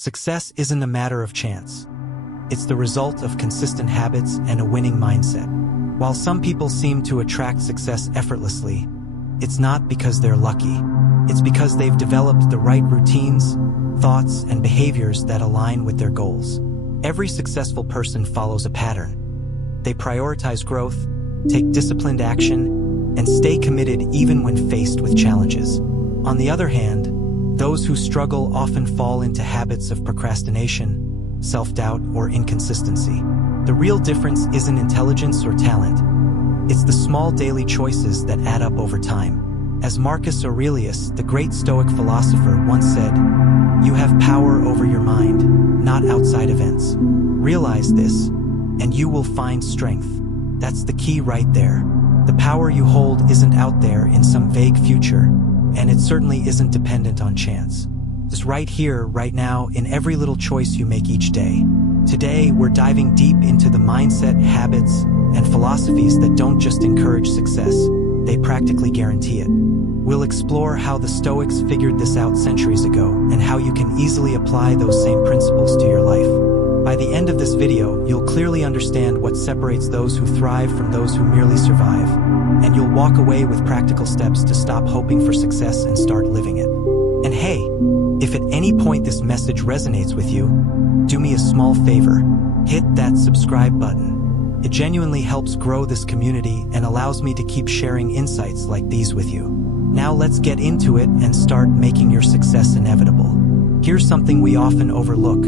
Success isn't a matter of chance. It's the result of consistent habits and a winning mindset. While some people seem to attract success effortlessly, it's not because they're lucky. It's because they've developed the right routines, thoughts, and behaviors that align with their goals. Every successful person follows a pattern. They prioritize growth, take disciplined action, and stay committed even when faced with challenges. On the other hand, those who struggle often fall into habits of procrastination, self-doubt, or inconsistency. The real difference isn't intelligence or talent. It's the small daily choices that add up over time. As Marcus Aurelius, the great Stoic philosopher, once said, "You have power over your mind, not outside events. Realize this, and you will find strength." That's the key right there. The power you hold isn't out there in some vague future, and it certainly isn't dependent on chance. It's right here, right now, in every little choice you make each day. Today, we're diving deep into the mindset, habits, and philosophies that don't just encourage success, they practically guarantee it. We'll explore how the Stoics figured this out centuries ago and how you can easily apply those same principles to your life. By the end of this video, you'll clearly understand what separates those who thrive from those who merely survive, and you'll walk away with practical steps to stop hoping for success and start living it. And hey, if at any point this message resonates with you, do me a small favor. Hit that subscribe button. It genuinely helps grow this community and allows me to keep sharing insights like these with you. Now let's get into it and start making your success inevitable. Here's something we often overlook.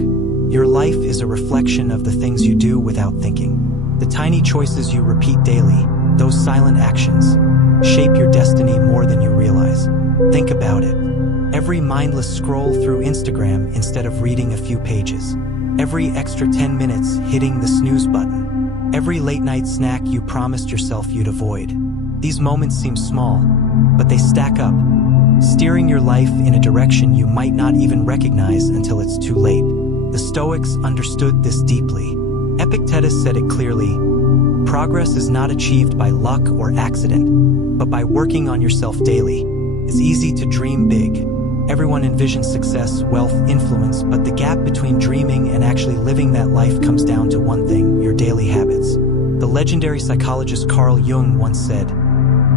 Your life is a reflection of the things you do without thinking. The tiny choices you repeat daily, those silent actions, shape your destiny more than you realize. Think about it. Every mindless scroll through Instagram instead of reading a few pages. Every extra 10 minutes hitting the snooze button. Every late night snack you promised yourself you'd avoid. These moments seem small, but they stack up, steering your life in a direction you might not even recognize until it's too late. The Stoics understood this deeply. Epictetus said it clearly, "Progress is not achieved by luck or accident, but by working on yourself daily." It's easy to dream big. Everyone envisions success, wealth, influence, but the gap between dreaming and actually living that life comes down to one thing: your daily habits. The legendary psychologist Carl Jung once said,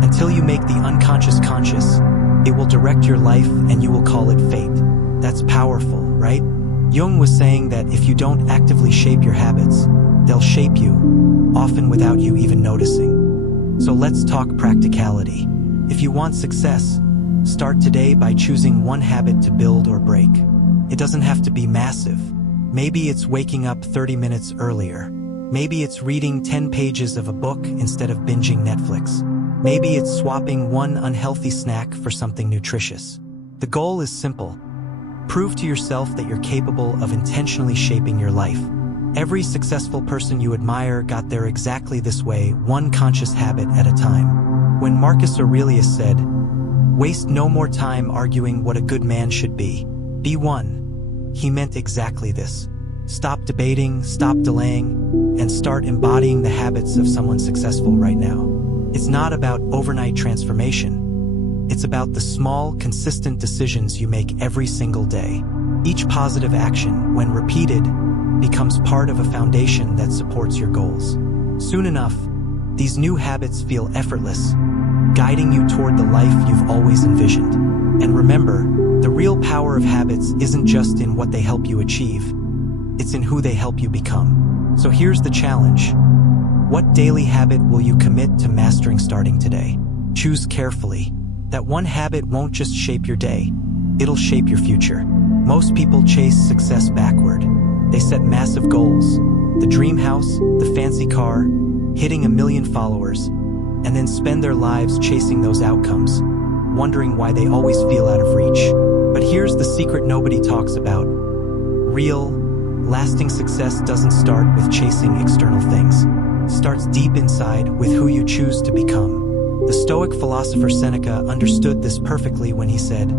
"Until you make the unconscious conscious, it will direct your life and you will call it fate." That's powerful, right? Jung was saying that if you don't actively shape your habits, they'll shape you, often without you even noticing. So let's talk practicality. If you want success, start today by choosing one habit to build or break. It doesn't have to be massive. Maybe it's waking up 30 minutes earlier. Maybe it's reading 10 pages of a book instead of binging Netflix. Maybe it's swapping one unhealthy snack for something nutritious. The goal is simple. Prove to yourself that you're capable of intentionally shaping your life. Every successful person you admire got there exactly this way, one conscious habit at a time. When Marcus Aurelius said, "Waste no more time arguing what a good man should be one," he meant exactly this. Stop debating, stop delaying, and start embodying the habits of someone successful right now. It's not about overnight transformation. It's about the small, consistent decisions you make every single day. Each positive action, when repeated, becomes part of a foundation that supports your goals. Soon enough, these new habits feel effortless, guiding you toward the life you've always envisioned. And remember, the real power of habits isn't just in what they help you achieve, it's in who they help you become. So here's the challenge. What daily habit will you commit to mastering starting today? Choose carefully. That one habit won't just shape your day, it'll shape your future. Most people chase success backward. They set massive goals, the dream house, the fancy car, hitting 1 million followers, and then spend their lives chasing those outcomes, wondering why they always feel out of reach. But here's the secret nobody talks about. Real, lasting success doesn't start with chasing external things. It starts deep inside with who you choose to become. The Stoic philosopher Seneca understood this perfectly when he said,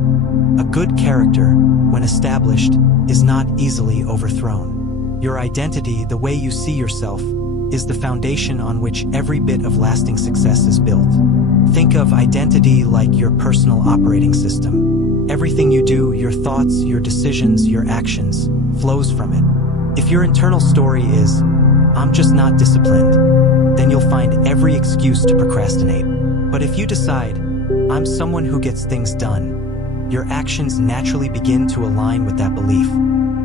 "A good character, when established, is not easily overthrown." Your identity, the way you see yourself, is the foundation on which every bit of lasting success is built. Think of identity like your personal operating system. Everything you do, your thoughts, your decisions, your actions, flows from it. If your internal story is, "I'm just not disciplined," then you'll find every excuse to procrastinate. But if you decide, "I'm someone who gets things done," your actions naturally begin to align with that belief.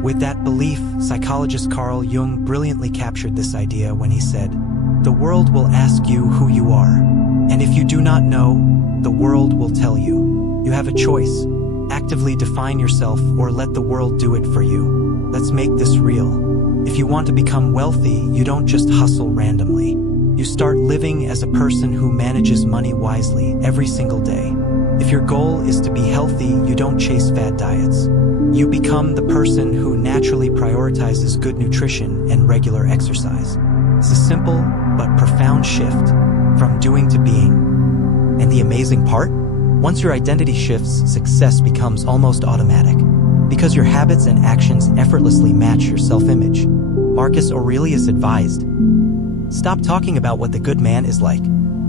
With that belief, psychologist Carl Jung brilliantly captured this idea when he said, "The world will ask you who you are. And if you do not know, the world will tell you. You have a choice. Actively define yourself or let the world do it for you." Let's make this real. If you want to become wealthy, you don't just hustle randomly. You start living as a person who manages money wisely every single day. If your goal is to be healthy, you don't chase fad diets. You become the person who naturally prioritizes good nutrition and regular exercise. It's a simple but profound shift from doing to being. And the amazing part? Once your identity shifts, success becomes almost automatic, because your habits and actions effortlessly match your self-image. Marcus Aurelius advised, "Stop talking about what the good man is like.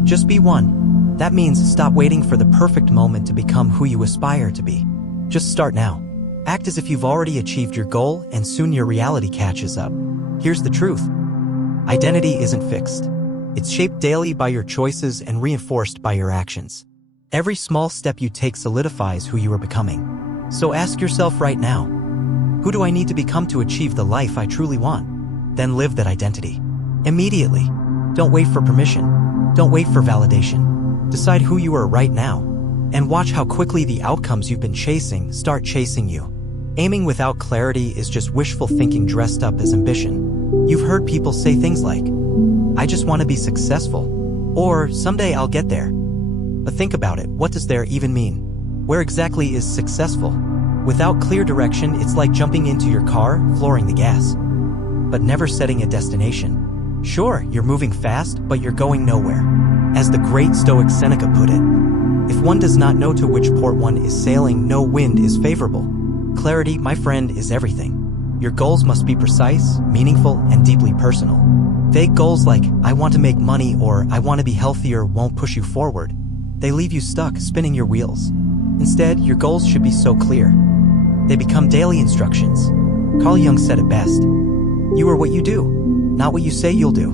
Just be one." That means stop waiting for the perfect moment to become who you aspire to be. Just start now. Act as if you've already achieved your goal, and soon your reality catches up. Here's the truth. Identity isn't fixed. It's shaped daily by your choices and reinforced by your actions. Every small step you take solidifies who you are becoming. So ask yourself right now, who do I need to become to achieve the life I truly want? Then live that identity. Immediately. Don't wait for permission. Don't wait for validation. Decide who you are right now. And watch how quickly the outcomes you've been chasing start chasing you. Aiming without clarity is just wishful thinking dressed up as ambition. You've heard people say things like, "I just want to be successful," or "Someday I'll get there." But think about it, what does there even mean? Where exactly is successful? Without clear direction, it's like jumping into your car, flooring the gas, but never setting a destination. Sure, you're moving fast, but you're going nowhere. As the great Stoic Seneca put it, if one does not know to which port one is sailing, no wind is favorable. Clarity, my friend, is everything. Your goals must be precise, meaningful, and deeply personal. Vague goals like, "I want to make money" or "I want to be healthier" won't push you forward. They leave you stuck, spinning your wheels. Instead, your goals should be so clear. They become daily instructions. Carl Jung said it best. You are what you do, not what you say you'll do.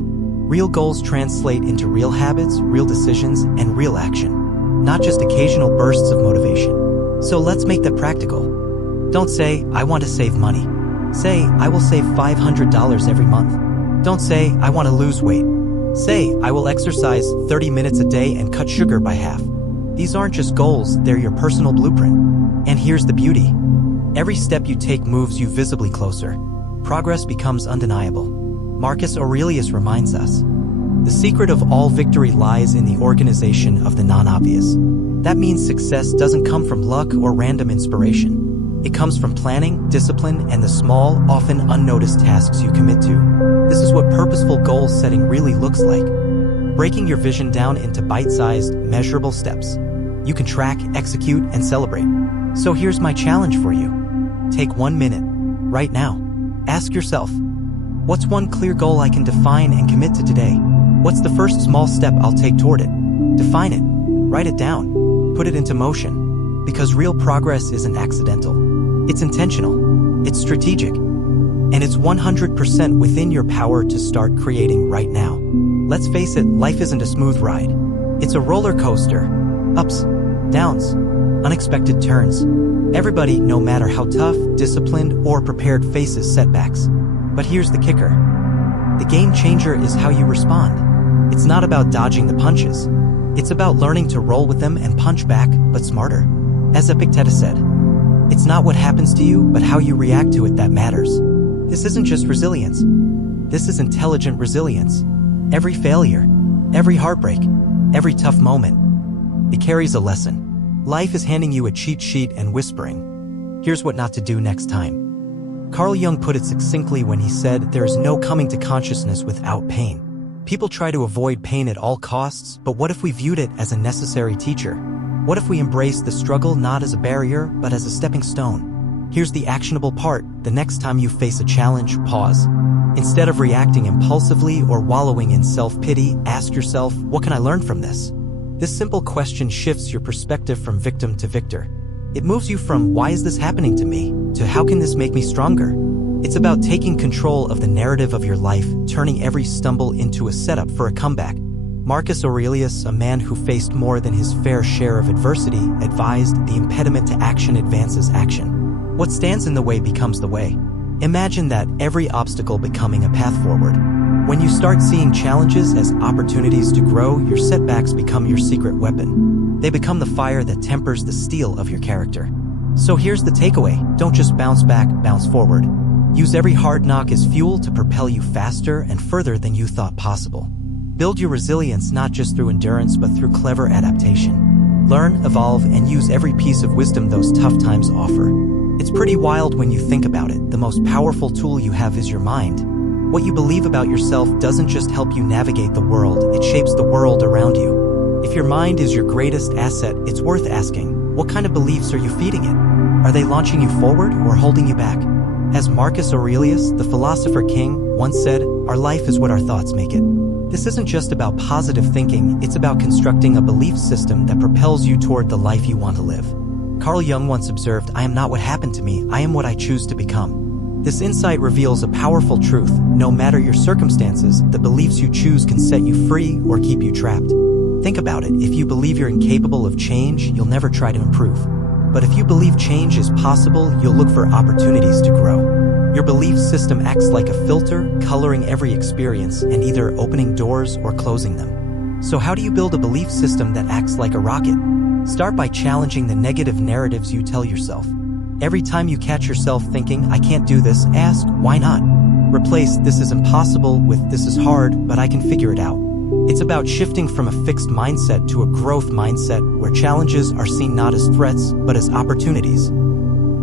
Real goals translate into real habits, real decisions, and real action, not just occasional bursts of motivation. So let's make that practical. Don't say, "I want to save money." Say, "I will save $500 every month." Don't say, "I want to lose weight." Say, "I will exercise 30 minutes a day and cut sugar by half." These aren't just goals, they're your personal blueprint. And here's the beauty. Every step you take moves you visibly closer. Progress becomes undeniable. Marcus Aurelius reminds us, "The secret of all victory lies in the organization of the non-obvious." That means success doesn't come from luck or random inspiration. It comes from planning, discipline, and the small, often unnoticed tasks you commit to. This is what purposeful goal setting really looks like. Breaking your vision down into bite-sized, measurable steps. You can track, execute, and celebrate. So here's my challenge for you. Take 1 minute, right now. Ask yourself, what's one clear goal I can define and commit to today? What's the first small step I'll take toward it? Define it. Write it down. Put it into motion. Because real progress isn't accidental. It's intentional. It's strategic. And it's 100% within your power to start creating right now. Let's face it, life isn't a smooth ride. It's a roller coaster. Ups, downs, unexpected turns. Everybody, no matter how tough, disciplined, or prepared, faces setbacks. But here's the kicker. The game changer is how you respond. It's not about dodging the punches. It's about learning to roll with them and punch back, but smarter. As Epictetus said, it's not what happens to you, but how you react to it that matters. This isn't just resilience. This is intelligent resilience. Every failure, every heartbreak, every tough moment, it carries a lesson. Life is handing you a cheat sheet and whispering, "Here's what not to do next time." Carl Jung put it succinctly when he said, "There is no coming to consciousness without pain." People try to avoid pain at all costs, but what if we viewed it as a necessary teacher? What if we embraced the struggle not as a barrier, but as a stepping stone? Here's the actionable part. The next time you face a challenge, pause. Instead of reacting impulsively or wallowing in self-pity, ask yourself, what can I learn from this? This simple question shifts your perspective from victim to victor. It moves you from "why is this happening to me" to "how can this make me stronger?" It's about taking control of the narrative of your life, turning every stumble into a setup for a comeback. Marcus Aurelius, a man who faced more than his fair share of adversity, advised, "The impediment to action advances action. What stands in the way becomes the way." Imagine that, every obstacle becoming a path forward. When you start seeing challenges as opportunities to grow, your setbacks become your secret weapon. They become the fire that tempers the steel of your character. So here's the takeaway: don't just bounce back, bounce forward. Use every hard knock as fuel to propel you faster and further than you thought possible. Build your resilience not just through endurance but through clever adaptation. Learn, evolve, and use every piece of wisdom those tough times offer. It's pretty wild when you think about it. The most powerful tool you have is your mind. What you believe about yourself doesn't just help you navigate the world, it shapes the world around you. If your mind is your greatest asset, it's worth asking, what kind of beliefs are you feeding it? Are they launching you forward or holding you back? As Marcus Aurelius, the philosopher king, once said, "Our life is what our thoughts make it." This isn't just about positive thinking, it's about constructing a belief system that propels you toward the life you want to live. Carl Jung once observed, "I am not what happened to me, I am what I choose to become." This insight reveals a powerful truth: no matter your circumstances, the beliefs you choose can set you free or keep you trapped. Think about it: if you believe you're incapable of change, you'll never try to improve. But if you believe change is possible, you'll look for opportunities to grow. Your belief system acts like a filter, coloring every experience and either opening doors or closing them. So how do you build a belief system that acts like a rocket? Start by challenging the negative narratives you tell yourself. Every time you catch yourself thinking, "I can't do this," ask, "Why not?" Replace "this is impossible" with "this is hard, but I can figure it out." It's about shifting from a fixed mindset to a growth mindset where challenges are seen not as threats, but as opportunities.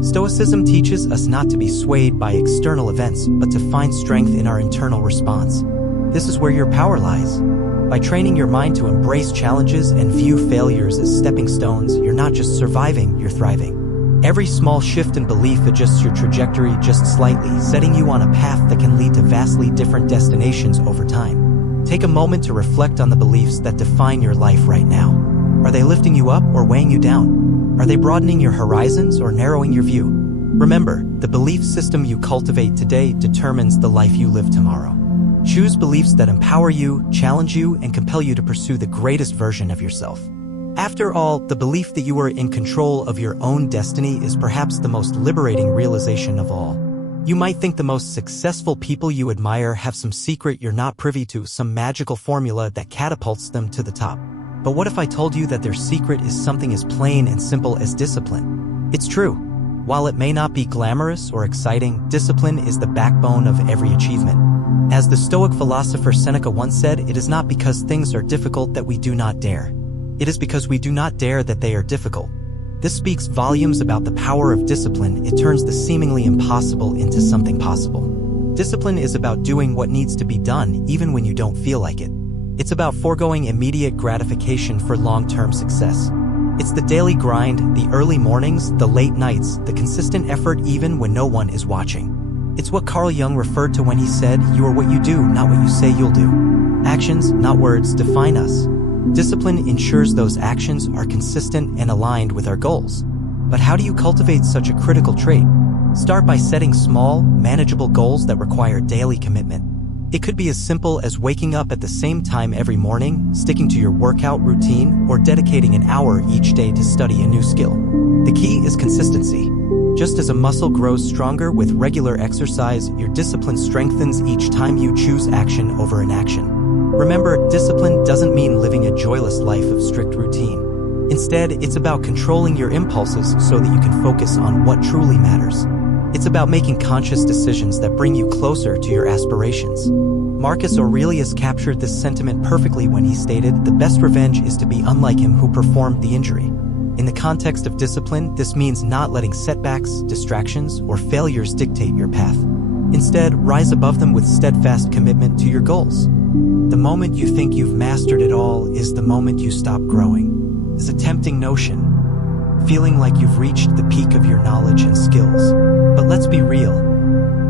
Stoicism teaches us not to be swayed by external events, but to find strength in our internal response. This is where your power lies. By training your mind to embrace challenges and view failures as stepping stones, you're not just surviving, you're thriving. Every small shift in belief adjusts your trajectory just slightly, setting you on a path that can lead to vastly different destinations over time. Take a moment to reflect on the beliefs that define your life right now. Are they lifting you up or weighing you down? Are they broadening your horizons or narrowing your view? Remember, the belief system you cultivate today determines the life you live tomorrow. Choose beliefs that empower you, challenge you, and compel you to pursue the greatest version of yourself. After all, the belief that you are in control of your own destiny is perhaps the most liberating realization of all. You might think the most successful people you admire have some secret you're not privy to, some magical formula that catapults them to the top. But what if I told you that their secret is something as plain and simple as discipline? It's true. While it may not be glamorous or exciting, discipline is the backbone of every achievement. As the Stoic philosopher Seneca once said, "It is not because things are difficult that we do not dare. It is because we do not dare that they are difficult." This speaks volumes about the power of discipline. It turns the seemingly impossible into something possible. Discipline is about doing what needs to be done, even when you don't feel like it. It's about foregoing immediate gratification for long-term success. It's the daily grind, the early mornings, the late nights, the consistent effort even when no one is watching. It's what Carl Jung referred to when he said, "You are what you do, not what you say you'll do." Actions, not words, define us. Discipline ensures those actions are consistent and aligned with our goals. But how do you cultivate such a critical trait? Start by setting small, manageable goals that require daily commitment. It could be as simple as waking up at the same time every morning, sticking to your workout routine, or dedicating an hour each day to study a new skill. The key is consistency. Just as a muscle grows stronger with regular exercise, your discipline strengthens each time you choose action over inaction. Remember, discipline doesn't mean living a joyless life of strict routine. Instead, it's about controlling your impulses so that you can focus on what truly matters. It's about making conscious decisions that bring you closer to your aspirations. Marcus Aurelius captured this sentiment perfectly when he stated, "The best revenge is to be unlike him who performed the injury." In the context of discipline, this means not letting setbacks, distractions, or failures dictate your path. Instead, rise above them with steadfast commitment to your goals. The moment you think you've mastered it all is the moment you stop growing. It's a tempting notion, feeling like you've reached the peak of your knowledge and skills. But let's be real.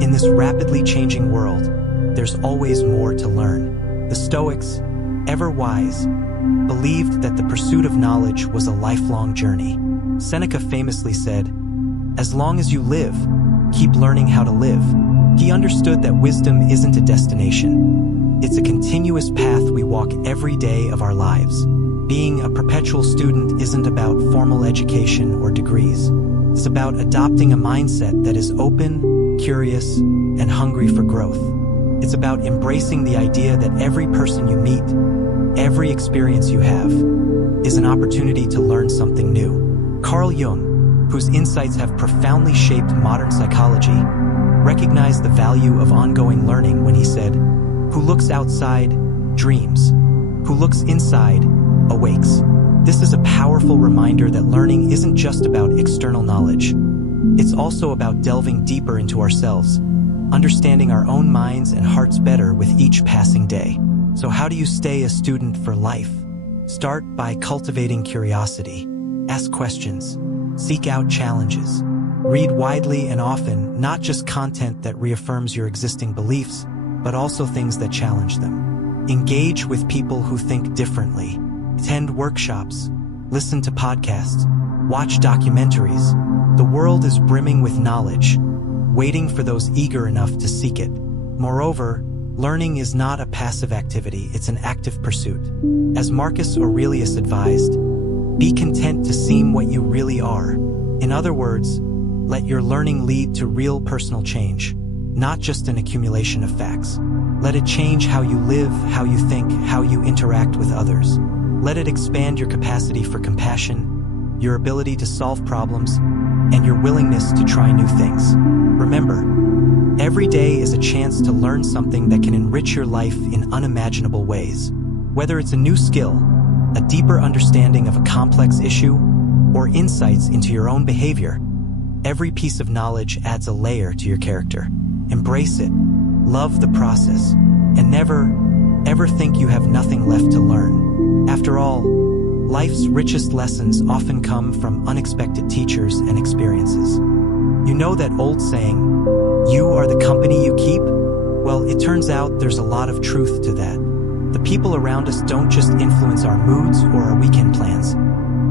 In this rapidly changing world, there's always more to learn. The Stoics, ever wise, believed that the pursuit of knowledge was a lifelong journey. Seneca famously said, "As long as you live, keep learning how to live." He understood that wisdom isn't a destination. It's a continuous path we walk every day of our lives. Being a perpetual student isn't about formal education or degrees. It's about adopting a mindset that is open, curious, and hungry for growth. It's about embracing the idea that every person you meet, every experience you have, is an opportunity to learn something new. Carl Jung, whose insights have profoundly shaped modern psychology, recognized the value of ongoing learning when he said, "Who looks outside, dreams. Who looks inside, awakes." This is a powerful reminder that learning isn't just about external knowledge. It's also about delving deeper into ourselves, understanding our own minds and hearts better with each passing day. So how do you stay a student for life? Start by cultivating curiosity. Ask questions. Seek out challenges. Read widely and often, not just content that reaffirms your existing beliefs, but also things that challenge them. Engage with people who think differently. Attend workshops. Listen to podcasts. Watch documentaries. The world is brimming with knowledge, waiting for those eager enough to seek it. Moreover, learning is not a passive activity, it's an active pursuit. As Marcus Aurelius advised, be content to seem what you really are. In other words, let your learning lead to real personal change, not just an accumulation of facts. Let it change how you live, how you think, how you interact with others. Let it expand your capacity for compassion, your ability to solve problems, and your willingness to try new things. Remember, every day is a chance to learn something that can enrich your life in unimaginable ways. Whether it's a new skill, a deeper understanding of a complex issue, or insights into your own behavior, every piece of knowledge adds a layer to your character. Embrace it, love the process, and never, ever think you have nothing left to learn. After all, life's richest lessons often come from unexpected teachers and experiences. You know that old saying, "You are the company you keep"? Well, it turns out there's a lot of truth to that. The people around us don't just influence our moods or our weekend plans.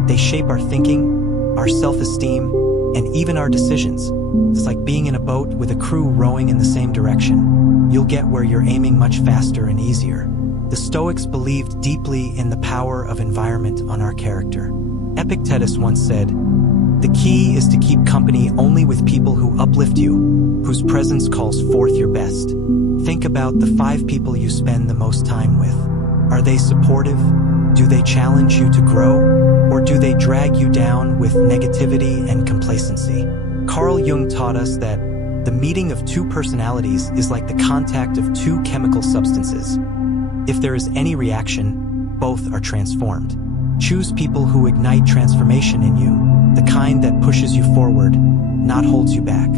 They shape our thinking, our self-esteem, and even our decisions. It's like being in a boat with a crew rowing in the same direction. You'll get where you're aiming much faster and easier. The Stoics believed deeply in the power of environment on our character. Epictetus once said, "The key is to keep company only with people who uplift you, whose presence calls forth your best." Think about the 5 people you spend the most time with. Are they supportive? Do they challenge you to grow? Or do they drag you down with negativity and complacency? Carl Jung taught us that the meeting of 2 personalities is like the contact of 2 chemical substances. If there is any reaction, both are transformed. Choose people who ignite transformation in you, the kind that pushes you forward, not holds you back.